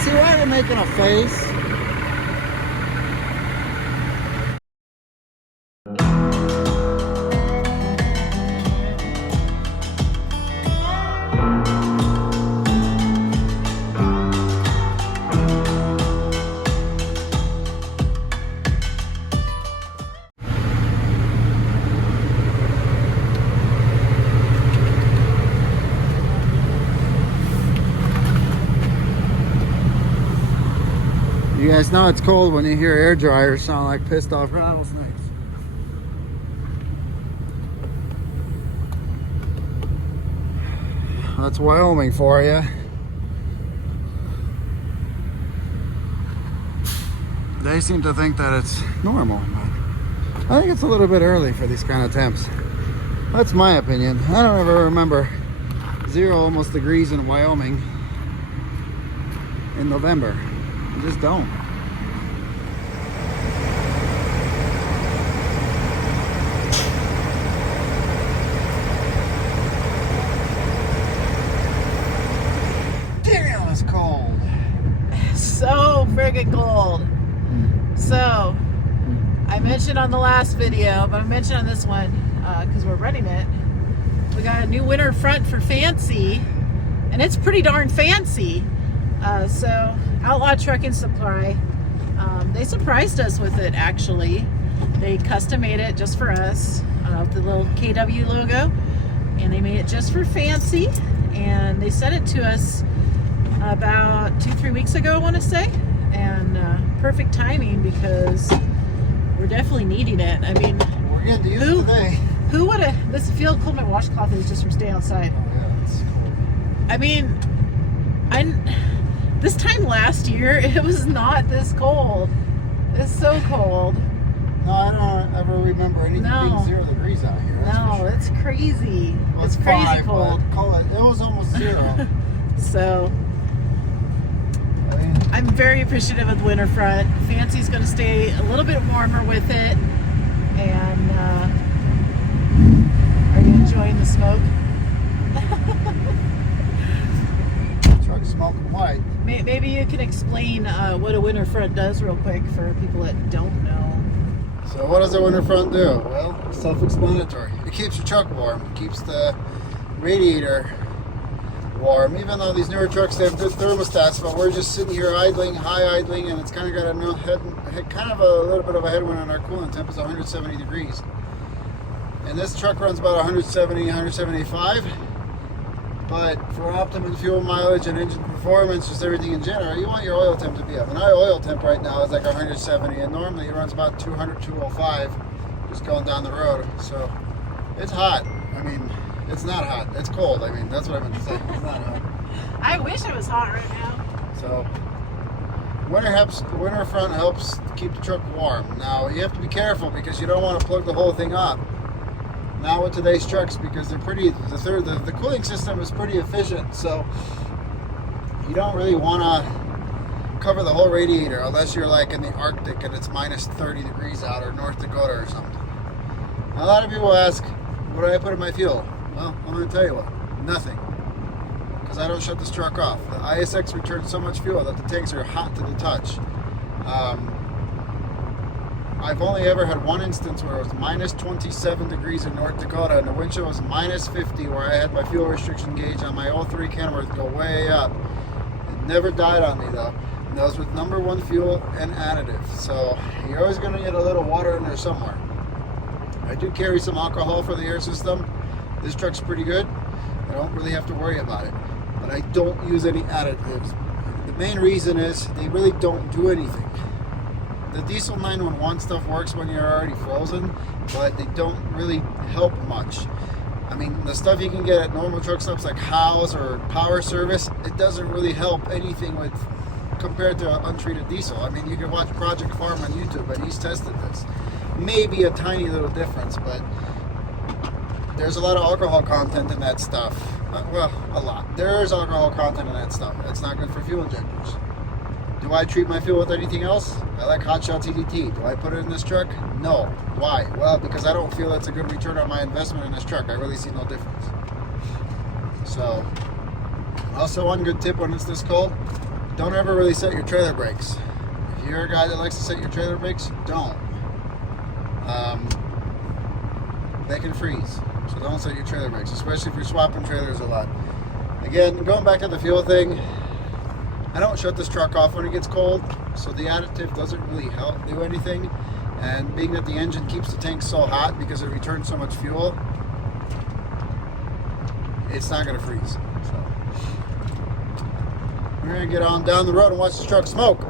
Fancy, why are you making a face? You guys know it's cold when you hear air dryers sound like pissed off rattlesnakes. That's Wyoming for you. They seem to think that it's normal, but I think it's a little bit early for these kind of temps. That's my opinion. I don't ever remember 0 almost degrees in Wyoming in November. I just don't. Damn, it's cold. So friggin' cold. So, I mentioned on the last video, but I mentioned on this one, because we're running it, we got a new winter front for fancy, and it's pretty darn fancy. So, Outlaw Trucking Supply, they surprised us with it actually. They custom made it just for us, with the little KW logo, and they made it just for fancy, and they sent it to us about 2-3 weeks ago, I want to say, and perfect timing because we're definitely needing it. I mean, we're getting to use it today. Who would have? This field climate washcloth is just for staying outside. Oh yeah, it's cold. I mean, this time last year it was not this cold. It's so cold. No, I don't ever remember anything being 0 degrees out here. No, sure. it's crazy. Well, it's crazy 5, cold. It was almost 0. So I'm very appreciative of the winter front. Fancy's going to stay a little bit warmer with it. And are you enjoying the smoke? Truck smoking white. Maybe you can explain what a winter front does real quick for people that don't know. So what does a winter front do? Well, self-explanatory. It keeps your truck warm. It keeps the radiator warm. Even though these newer trucks, they have good thermostats, but we're just sitting here idling, high idling, and it's kind of got a little bit of a headwind on our coolant temp. It's 170 degrees. And this truck runs about 170, 175. But for optimum fuel mileage and engine performance, just everything in general, you want your oil temp to be up. And our oil temp right now is like 170, and normally it runs about 200, 205 just going down the road. So it's hot. I mean, it's not hot. It's cold. I mean, that's what I meant to say. It's not hot. I wish it was hot right now. So winter front helps keep the truck warm. Now you have to be careful because you don't want to plug the whole thing up. Now with today's trucks, because they're pretty, the cooling system is pretty efficient, so you don't really want to cover the whole radiator unless you're like in the Arctic and it's minus 30 degrees out, or North Dakota or something. Now, a lot of people ask, what do I put in my fuel? Well, I'm going to tell you what, nothing. Because I don't shut this truck off. The ISX returns so much fuel that the tanks are hot to the touch. I've only ever had one instance where it was minus 27 degrees in North Dakota and the wind chill was minus 50, where I had my fuel restriction gauge on my 03 Kenworth go way up. It never died on me though. And that was with #1 fuel and additives. So you're always going to get a little water in there somewhere. I do carry some alcohol for the air system. This truck's pretty good. I don't really have to worry about it. But I don't use any additives. The main reason is they really don't do anything. The diesel 911 stuff works when you're already frozen, but they don't really help much. I mean, the stuff you can get at normal truck stops like Howe's or Power Service, it doesn't really help anything with compared to untreated diesel. I mean, you can watch Project Farm on YouTube, and he's tested this. Maybe a tiny little difference, but there's a lot of alcohol content in that stuff. Well, a lot. There's alcohol content in that stuff. It's not good for fuel injectors. Do I treat my fuel with anything else? I like Hot Shots EDT. Do I put it in this truck? No. Why? Well, because I don't feel it's a good return on my investment in this truck. I really see no difference. So, also one good tip when it's this cold, don't ever really set your trailer brakes. If you're a guy that likes to set your trailer brakes, don't. They can freeze, so don't set your trailer brakes, especially if you're swapping trailers a lot. Again, going back to the fuel thing, I don't shut this truck off when it gets cold, so the additive doesn't really help do anything. And being that the engine keeps the tank so hot because it returns so much fuel, it's not going to freeze. So we're going to get on down the road and watch this truck smoke.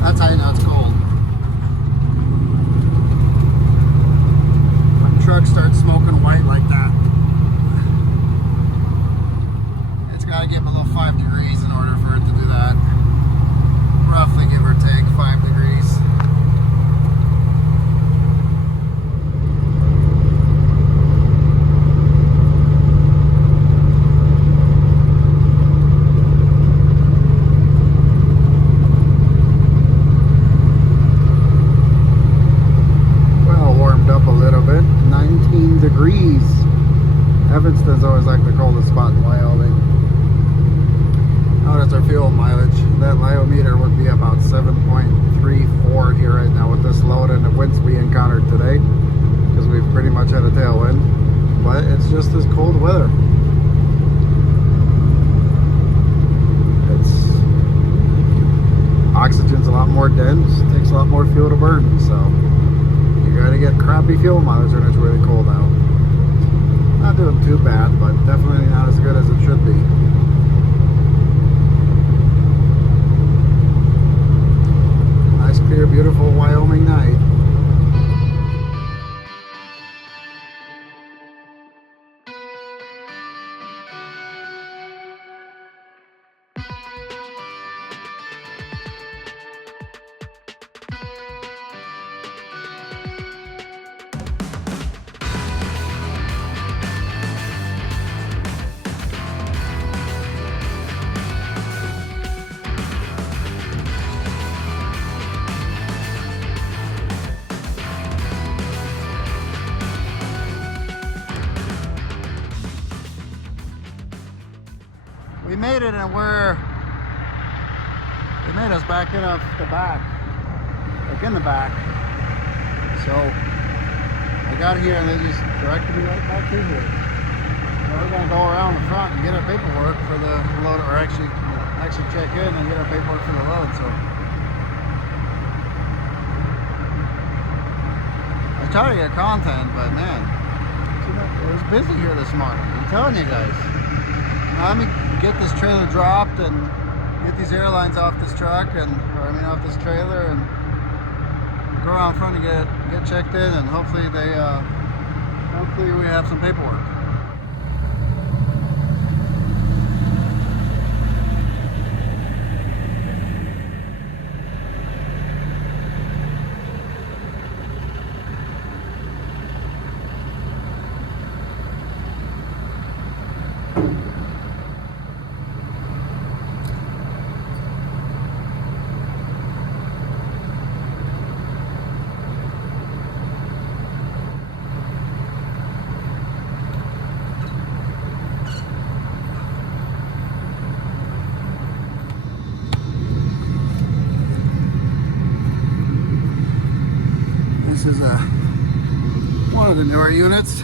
That's how you know it's cold. When the truck starts smoking white like that, it's got to get below 5 degrees in order for it to do that. Roughly, give or take 5 degrees. Degrees. Evanston's always like the coldest spot in Wyoming. Now that's our fuel mileage. That lyometer would be about 7.34 here right now with this load and the winds we encountered today, because we've pretty much had a tailwind. But it's just this cold weather. Oxygen's a lot more dense, takes a lot more fuel to burn, so you gotta get crappy fuel mileage when it's really cold out. Not doing too bad, but definitely not as good as it should be. Nice, clear, beautiful Wyoming night. We made it, and they made us back in off the back, like in the back. So I got here and they just directed me right back through here. So we're gonna go around the front and get our paperwork for the load, or actually check in and get our paperwork for the load. So I try to get content, but man, it was busy here this morning. I'm telling you guys. Now, let me get this trailer dropped and get these airlines off this truck, off this trailer, and go around front and get checked in, and hopefully we have some paperwork. This is one of the newer units.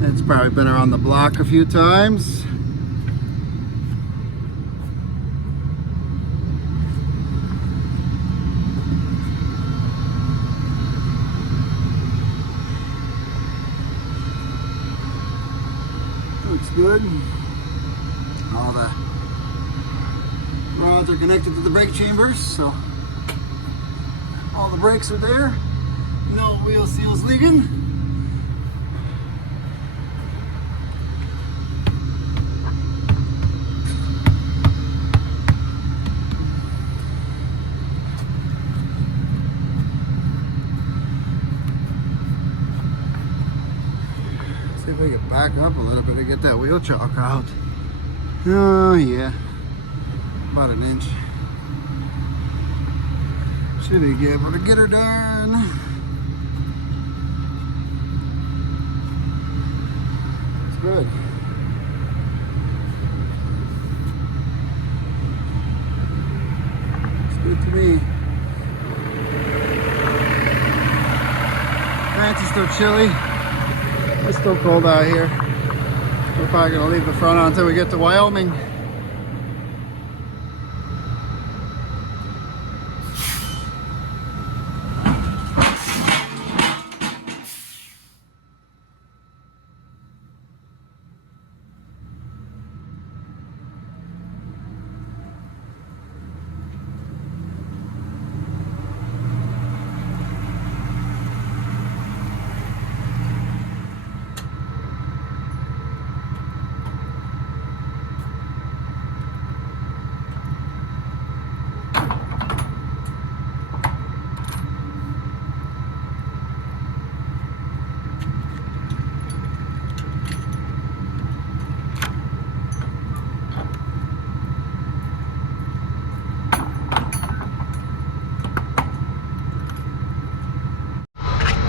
It's probably been around the block a few times. Looks good. All the rods are connected to the brake chambers, so all the brakes are there. No wheel seals leaking. See if we can back up a little bit to get that wheel chalk out. Oh yeah. About an inch. Should be able to get her done. It's good. It's good to me. France is still chilly. It's still cold out here. We're probably gonna leave the front on until we get to Wyoming.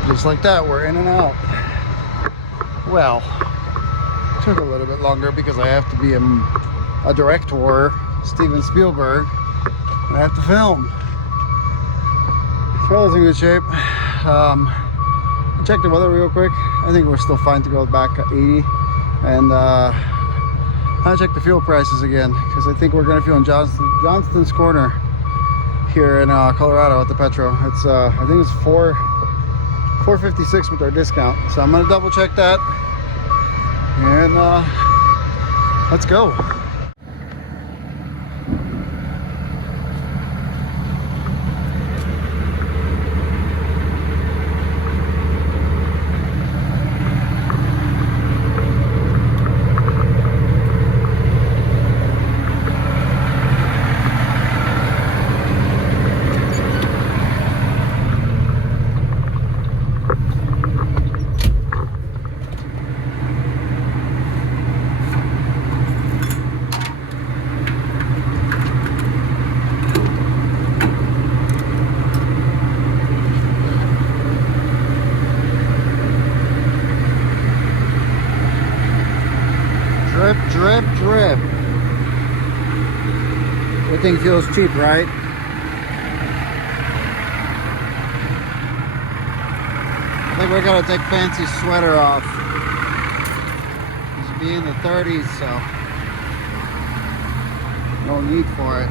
Just like that, we're in and out. Well, took a little bit longer because I have to be a director, Steven Spielberg, and I have to film. Trailer's in good shape. I checked the weather real quick. I think we're still fine to go back at 80. And I checked the fuel prices again because I think we're gonna fuel in Johnston's Corner here in Colorado at the Petro. It's I think it's $4.56 with our discount. So I'm gonna double check that and let's go. Drip, drip, drip. Everything feels cheap, right? I think we're gonna take Fancy's sweater off. It's be in the 30s, so no need for it.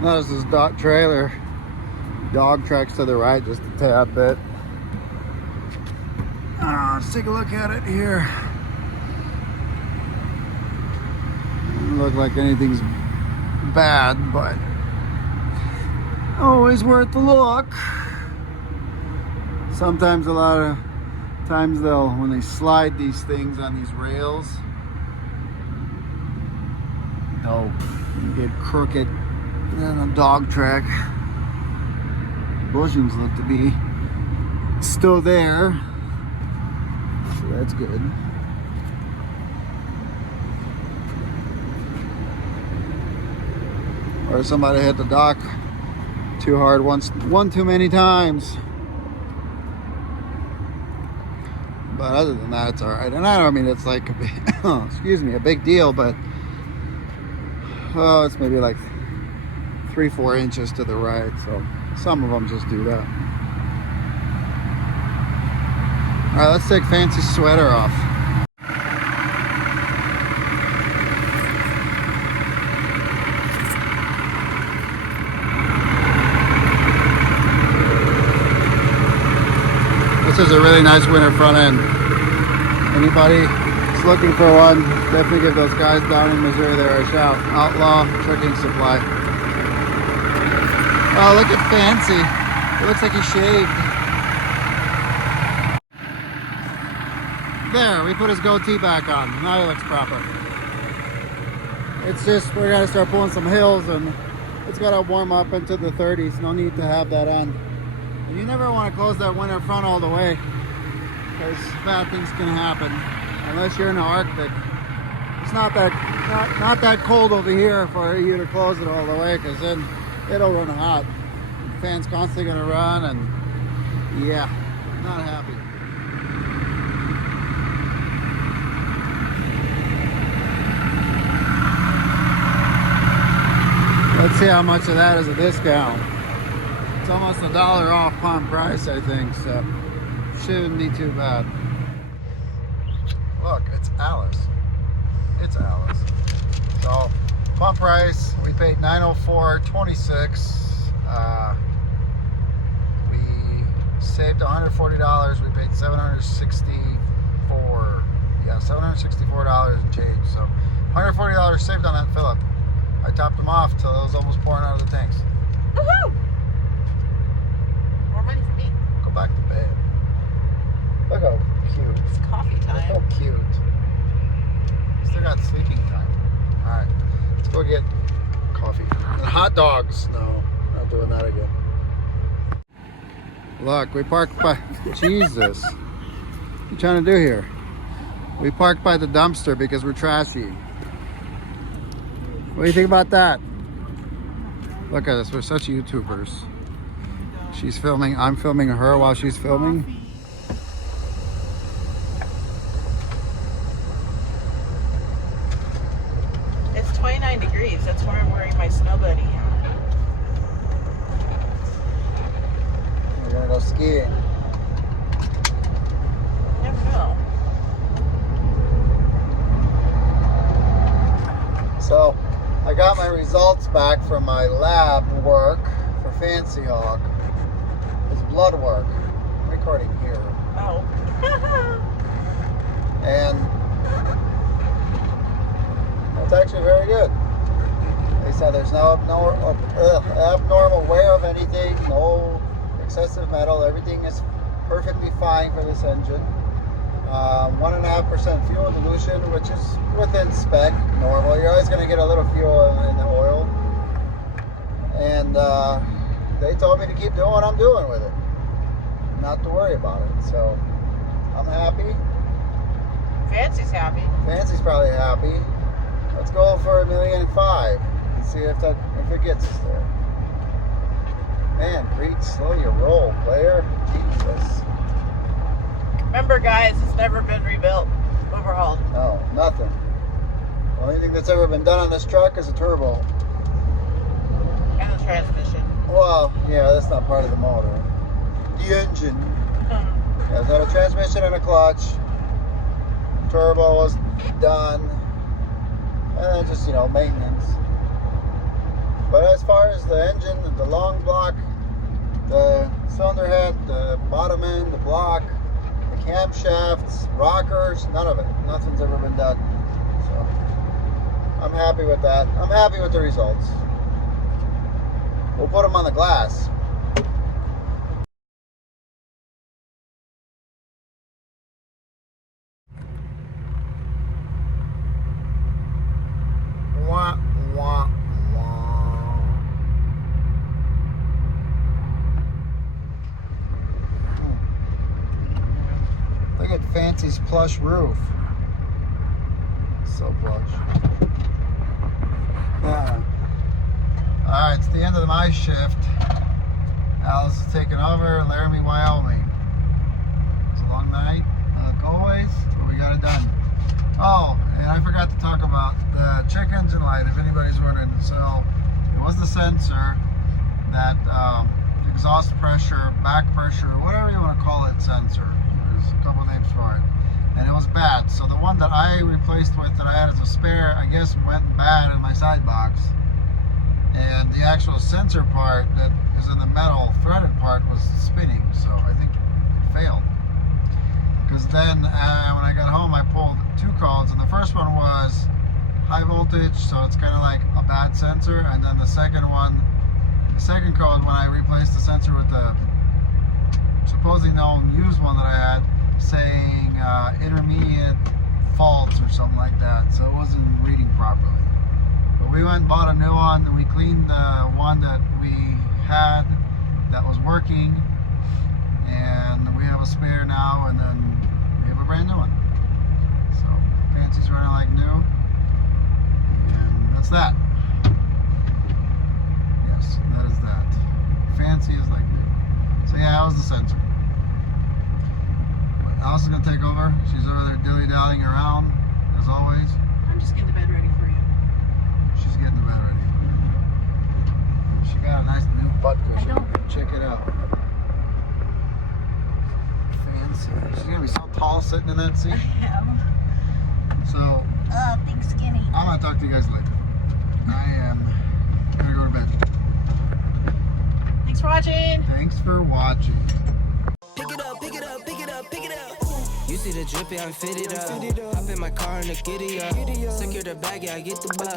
Notice this trailer dog tracks to the right just a tad bit. Let's take a look at it here. Doesn't look like anything's bad, but always worth the look. Sometimes, a lot of times, when they slide these things on these rails, they'll get crooked. And a dog track. Bushings look to be still there, so that's good. Or somebody hit the dock too hard one too many times. But other than that, it's all right. And I don't mean it's like a big, excuse me, a big deal, but it's maybe like 3-4 inches to the right, so some of them just do that. All right, let's take Fancy's sweater off. This is a really nice winter front end. Anybody is looking for one, definitely give those guys down in Missouri there a shout. Outlaw Trucking Supply. Oh, look at Fancy. It looks like he shaved. There, we put his goatee back on. Now he looks proper. It's just, we're gonna start pulling some hills and it's gotta warm up into the 30s. No need to have that on. And you never want to close that winter front all the way because bad things can happen unless you're in the Arctic. It's not that that cold over here for you to close it all the way, because then it'll run hot. The fan's constantly gonna run, and yeah, not happy. Let's see how much of that is a discount. It's almost $1 off pump price, I think, so shouldn't be too bad. Look, it's Alice. It's Alice. So, pump price, we paid $904.26. We saved $140. We paid $764. Yeah, $764 and change. So, $140 saved on that fill-up. I topped them off till it was almost pouring out of the tanks. Woohoo! More money for me. Go back to bed. Look how cute. It's coffee time. Look how cute. Still got sleeping time. Alright, let's go get coffee. And hot dogs. No, not doing that again. Look, we parked by... Jesus. What are you trying to do here? We parked by the dumpster because we're trashy. What do you think about that? Look at us, we're such YouTubers. She's filming, I'm filming her while she's filming. It's 29 degrees, that's why I'm wearing my snow buddy. We're gonna go skiing. Never know. So, I got my results back from my lab work for Fancy Hawk. It's blood work. I'm recording here. Oh. And it's actually very good. They said there's no abnormal wear of anything, no excessive metal. Everything is perfectly fine for this engine. 1.5% fuel dilution, which is within spec, normal. You're always going to get a little fuel in the oil. And they told me to keep doing what I'm doing with it, not to worry about it. So I'm happy. Fancy's happy. Fancy's probably happy. Let's go for $1.5 million and see if it gets us there. Man, Greek, slow your roll, player. Jesus. Remember, guys, it's never been rebuilt, overhauled. No, nothing. The only thing that's ever been done on this truck is a turbo. And the transmission. Well, yeah, that's not part of the motor. The engine. Yeah, it's got a transmission and a clutch. Turbo was done. And then just, maintenance. But as far as the engine, the long block, the cylinder head, the bottom end, the block, the camshafts, rockers, none of it. Nothing's ever been done. So I'm happy with that. I'm happy with the results. We'll put them on the glass. Wah, wah, wah. Look at Fancy's plush roof. So plush. Yeah. Alright, it's the end of my shift. Alice is taking over, Laramie, Wyoming. It's a long night, like always, but we got it done. Oh, and I forgot to talk about the check engine light, if anybody's wondering. So, it was the sensor that exhaust pressure, back pressure, whatever you want to call it, sensor. There's a couple names for it. And it was bad. So the one that I replaced with that I had as a spare, I guess went bad in my side box. And the actual sensor part that is in the metal threaded part was spinning. So I think it failed. Because then when I got home, I pulled two codes. And the first one was high voltage. So it's kind of like a bad sensor. And then the second one, the second code, when I replaced the sensor with the supposedly known used one that I had, saying intermediate faults or something like that, so it wasn't reading properly. But we went and bought a new one, and we cleaned the one that we had that was working, and we have a spare now, and then we have a brand new one. So Fancy's running like new, and that's that. Yes, that is that. Fancy is like new. So yeah, that was the sensor. Alice is gonna take over. She's over there dilly-dallying around, as always. I'm just getting the bed ready for you. She's getting the bed ready. She got a nice new butt cushion. Check it out. Fancy. She's gonna be so tall sitting in that seat. I am. So, Big skinny. I'm gonna talk to you guys later. I am gonna go to bed. Thanks for watching. Thanks for watching. Pick it up, pick it up, pick it up, pick it up. You see the drippy, I'm fitted up. Hop in my car and the giddy up. Secure the bag, yeah, I get the bus.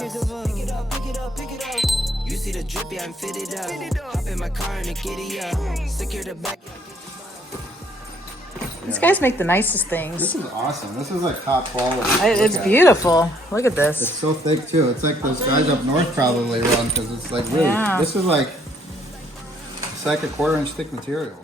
Pick it up, pick it up, pick it up. You see the drippy, I'm fitted up. Hop in my car and the giddy up. Secure the bag. These guys make the nicest This things. is awesome. This is like top quality. It's Look at it. beautiful. Look at It's this. so thick too. It's like those guys up north probably run because it's like really. Yeah. This is like it's like a 1/4 inch thick material.